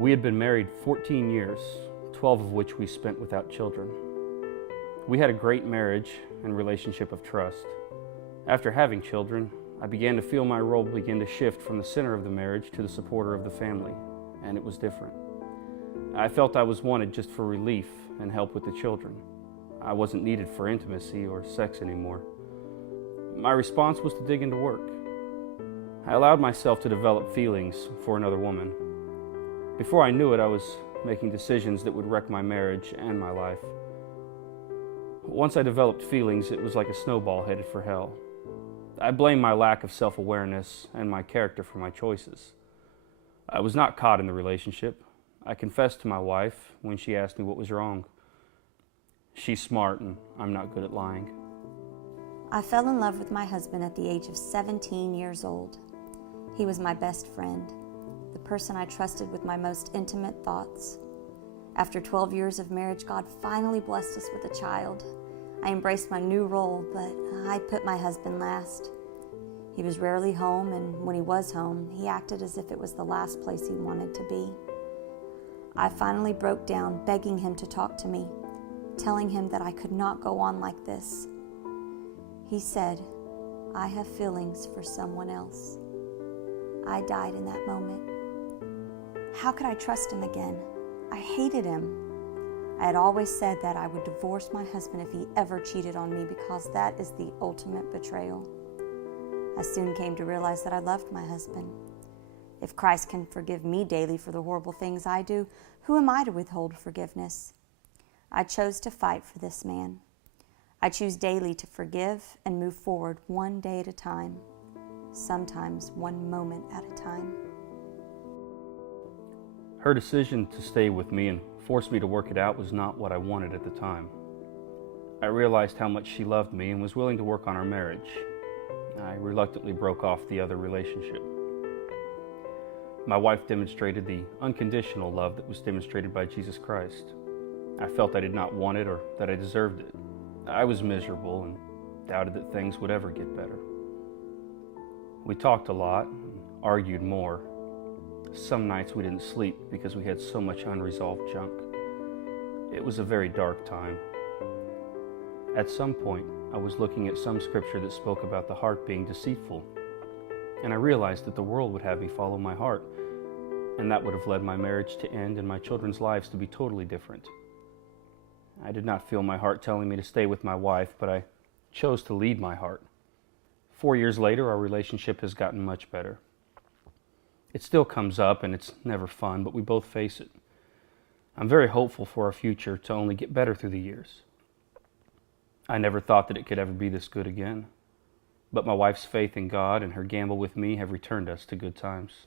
We had been married 14 years, 12 of which we spent without children. We had a great marriage and relationship of trust. After having children, I began to feel my role begin to shift from the center of the marriage to the supporter of the family, and it was different. I felt I was wanted just for relief and help with the children. I wasn't needed for intimacy or sex anymore. My response was to dig into work. I allowed myself to develop feelings for another woman. Before I knew it, I was making decisions that would wreck my marriage and my life. Once I developed feelings, it was like a snowball headed for hell. I blame my lack of self-awareness and my character for my choices. I was not caught in the relationship. I confessed to my wife when she asked me what was wrong. She's smart and I'm not good at lying. I fell in love with my husband at the age of 17 years old. He was my best friend, the person I trusted with my most intimate thoughts. After 12 years of marriage, God finally blessed us with a child. I embraced my new role, but I put my husband last. He was rarely home, and when he was home, he acted as if it was the last place he wanted to be. I finally broke down, begging him to talk to me, telling him that I could not go on like this. He said, "I have feelings for someone else." I died in that moment. How could I trust him again? I hated him. I had always said that I would divorce my husband if he ever cheated on me because that is the ultimate betrayal. I soon came to realize that I loved my husband. If Christ can forgive me daily for the horrible things I do, who am I to withhold forgiveness? I chose to fight for this man. I choose daily to forgive and move forward one day at a time, sometimes one moment at a time. Her decision to stay with me and force me to work it out was not what I wanted at the time. I realized how much she loved me and was willing to work on our marriage. I reluctantly broke off the other relationship. My wife demonstrated the unconditional love that was demonstrated by Jesus Christ. I felt I did not want it or that I deserved it. I was miserable and doubted that things would ever get better. We talked a lot and argued more. Some nights we didn't sleep because we had so much unresolved junk. It was a very dark time. At some point, I was looking at some scripture that spoke about the heart being deceitful, and I realized that the world would have me follow my heart, and that would have led my marriage to end and my children's lives to be totally different. I did not feel my heart telling me to stay with my wife, but I chose to lead my heart. 4 years later, our relationship has gotten much better. It still comes up and it's never fun, but we both face it. I'm very hopeful for our future to only get better through the years. I never thought that it could ever be this good again, but my wife's faith in God and her gamble with me have returned us to good times.